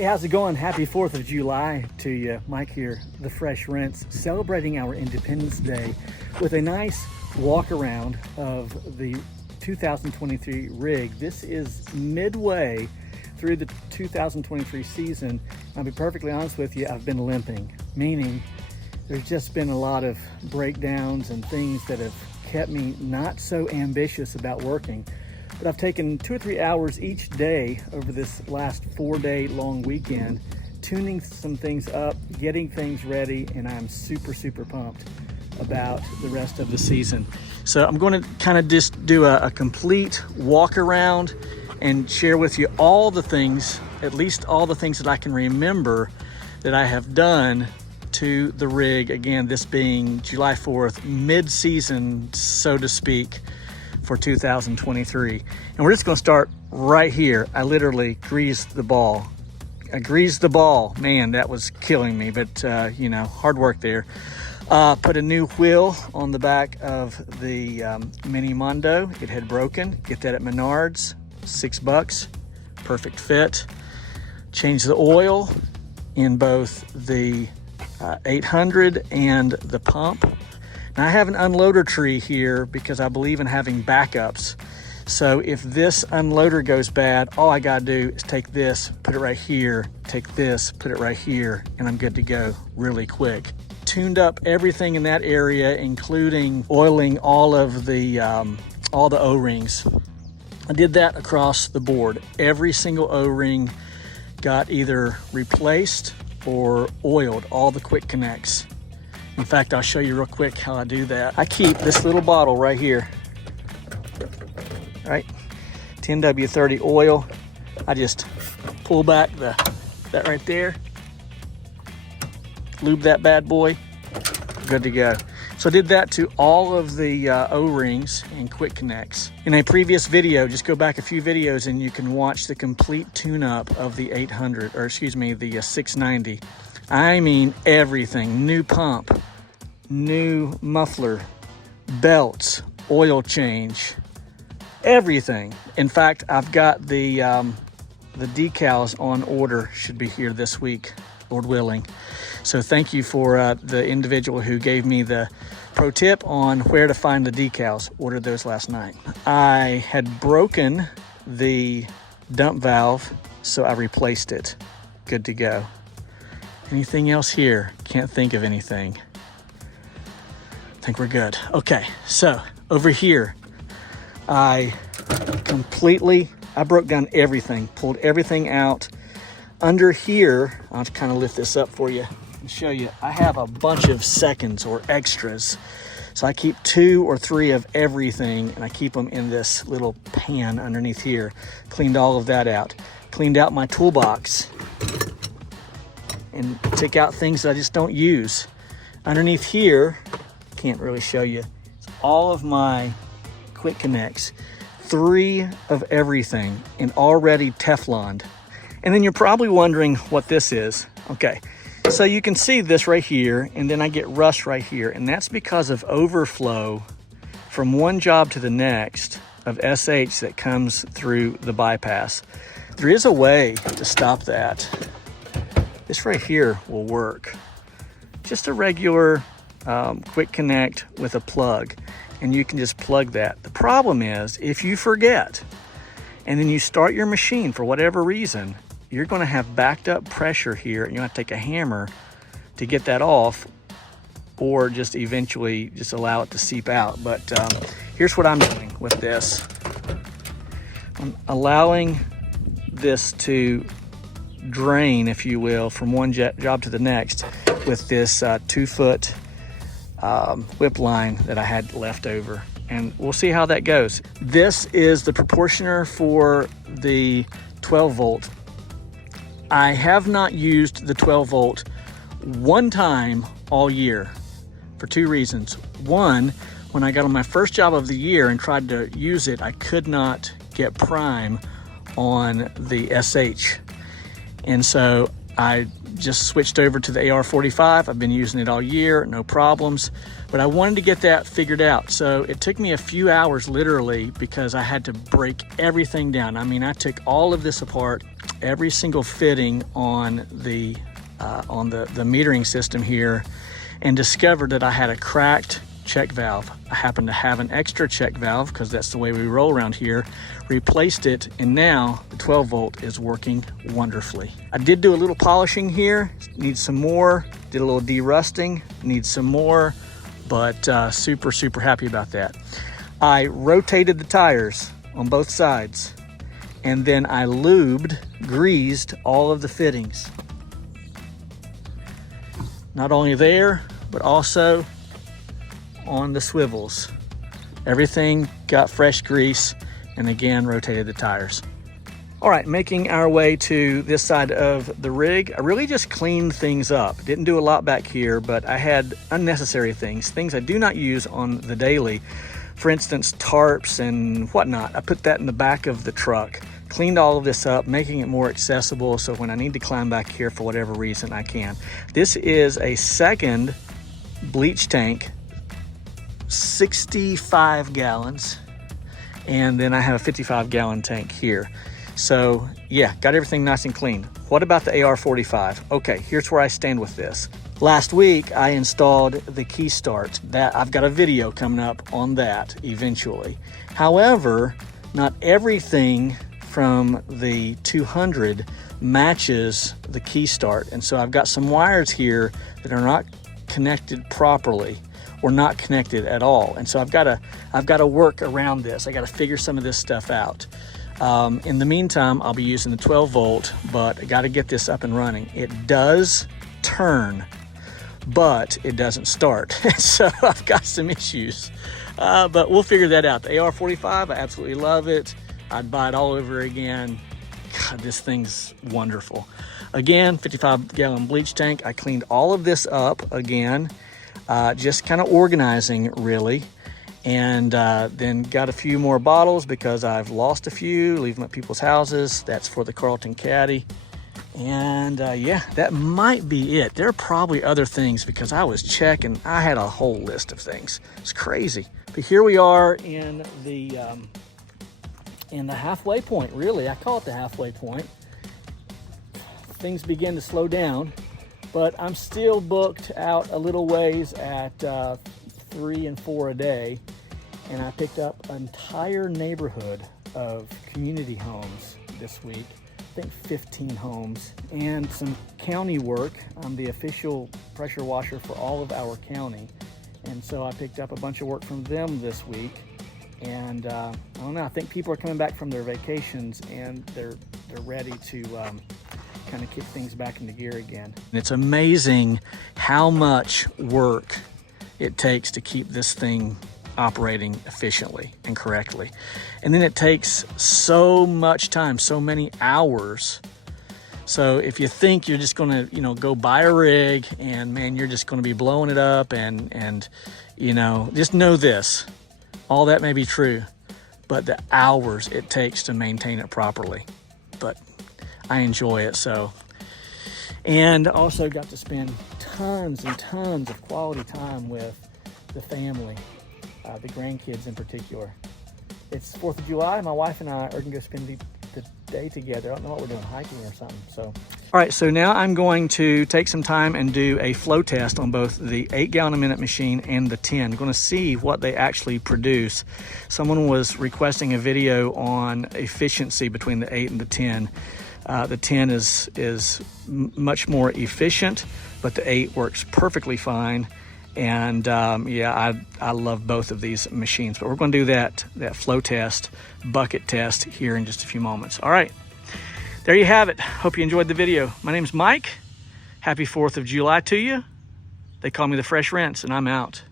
Hey, how's it going? Happy 4th of July to you. Mike here, The Fresh Rinse, celebrating our Independence Day with a nice walk around of the 2023 rig. This is midway through the 2023 season. I'll be perfectly honest with you, I've been limping, meaning there's just been a lot of breakdowns and things that have kept me not so ambitious about working. But I've taken 2 or 3 hours each day over this last 4-day long weekend, tuning some things up, getting things ready, and I'm super pumped about the rest of the season. So I'm going to kind of just do a complete walk around and share with you all the things, at least all the things that I can remember that I have done to the rig. Again, this being July 4th, mid-season, so to speak, for 2023. And we're just going to start right here. I literally greased the ball. Man, that was killing me, but you know, hard work there. Put a new wheel on the back of the Mini Mondo. It had broken. Get that at Menards, $6, perfect fit. Changed the oil in both the 800 and the pump. Now I have an unloader tree here because I believe in having backups. So if this unloader goes bad, all I gotta do is take this, put it right here, take this, put it right here, and I'm good to go really quick. Tuned up everything in that area, including oiling all the O-rings. I did that across the board. Every single O-ring got either replaced or oiled, all the quick connects. In fact, I'll show you real quick how I do that. I keep this little bottle right here, right? 10W30 oil. I just pull back that right there, lube that bad boy, good to go. So I did that to all of the O-rings and quick connects. In a previous video, just go back a few videos and you can watch the complete tune-up of the 800, or excuse me, the 690. I mean everything. New pump, new muffler, belts, oil change, everything. In fact, I've got the decals on order, should be here this week, Lord willing. So thank you for the individual who gave me the pro tip on where to find the decals. Ordered those last night. I had broken the dump valve, so I replaced it. Good to go. Anything else here? Can't think of anything. I think we're good. Okay, so over here, I broke down everything, pulled everything out. Under here, I'll kind of lift this up for you and show you. I have a bunch of seconds or extras. So I keep 2 or 3 of everything, and I keep them in this little pan underneath here. Cleaned all of that out. Cleaned out my toolbox and took out things that I just don't use. Underneath here, can't really show you, all of my quick connects, 3 of everything, and already Tefloned. And then you're probably wondering what this is. Okay, so you can see this right here, and then I get rust right here, and that's because of overflow from one job to the next of SH that comes through the bypass. There is a way to stop that. This right here will work. Just a regular quick connect with a plug, and you can just plug that. The problem is if you forget and then you start your machine for whatever reason, you're going to have backed up pressure here, and you're going to take a hammer to get that off, or just eventually just allow it to seep out. But here's what I'm doing with this. I'm allowing this to drain, if you will, from one job to the next with this 2-foot whip line that I had left over, and we'll see how that goes. This is the proportioner for the 12 volt. I have not used the 12 volt one time all year for 2 reasons. One, when I got on my first job of the year and tried to use it, I could not get prime on the SH. And so I just switched over to the AR-45. I've been using it all year, no problems, but I wanted to get that figured out. So it took me a few hours literally because I had to break everything down. I mean, I took all of this apart, every single fitting on the metering system here, and discovered that I had a cracked check valve. I happen to have an extra check valve because that's the way we roll around here. Replaced it, and now the 12 volt is working wonderfully. I did do a little polishing here, needs some more. Did a little de-rusting, needs some more, but super happy about that. I rotated the tires on both sides, and then I greased all of the fittings. Not only there, but also on the swivels. Everything got fresh grease, and again, rotated the tires. All right, making our way to this side of the rig. I really just cleaned things up. Didn't do a lot back here, but I had unnecessary things I do not use on the daily. For instance, tarps and whatnot. I put that in the back of the truck. Cleaned all of this up, making it more accessible, so when I need to climb back here for whatever reason, I can. This is a second bleach tank, 65 gallons, and then I have a 55-gallon tank here. So yeah, got everything nice and clean. What about the AR-45? Okay, here's where I stand with this. Last week, I installed the key start. That I've got a video coming up on that eventually. However, not everything from the 200 matches the key start, and so I've got some wires here that are not connected properly or not connected at all, and so I've got to work around this. I got to figure some of this stuff out. In the meantime, I'll be using the 12 volt, but I got to get this up and running. It does turn, but it doesn't start. So I've got some issues, but we'll figure that out. The AR-45, I absolutely love it. I'd buy it all over again. God, this thing's wonderful. Again, 55-gallon bleach tank. I cleaned all of this up again, just kind of organizing really. And then got a few more bottles because I've lost a few, leave them at people's houses. That's for the Carlton Caddy. And yeah, that might be it. There are probably other things because I was checking. I had a whole list of things. It's crazy. But here we are in the halfway point, really. I call it the halfway point. Things begin to slow down, but I'm still booked out a little ways at 3 and 4 a day, and I picked up an entire neighborhood of community homes this week. I think 15 homes, and some county work. I'm the official pressure washer for all of our county, and so I picked up a bunch of work from them this week. And I don't know, I think people are coming back from their vacations and they're ready to kind of kick things back into gear again. And it's amazing how much work it takes to keep this thing operating efficiently and correctly. And then it takes so much time, so many hours. So if you think you're just gonna, go buy a rig and man, you're just gonna be blowing it up and just know this. All that may be true, but the hours it takes to maintain it properly. But I enjoy it so. And also got to spend tons and tons of quality time with the family, the grandkids in particular. It's 4th of July. My wife and I are gonna go spend the day together. I don't know what we're doing, hiking or something. So, all right, so now I'm going to take some time and do a flow test on both the 8-gallon a minute machine and the 10. I'm going to see what they actually produce. Someone was requesting a video on efficiency between the 8 and the 10. The 10 is much more efficient, but the 8 works perfectly fine. And yeah, I love both of these machines, but we're going to do that flow test, bucket test here in just a few moments. All right, there you have it. Hope you enjoyed the video. My name's Mike. Happy 4th of July to you. They call me the Fresh Rinse, and I'm out.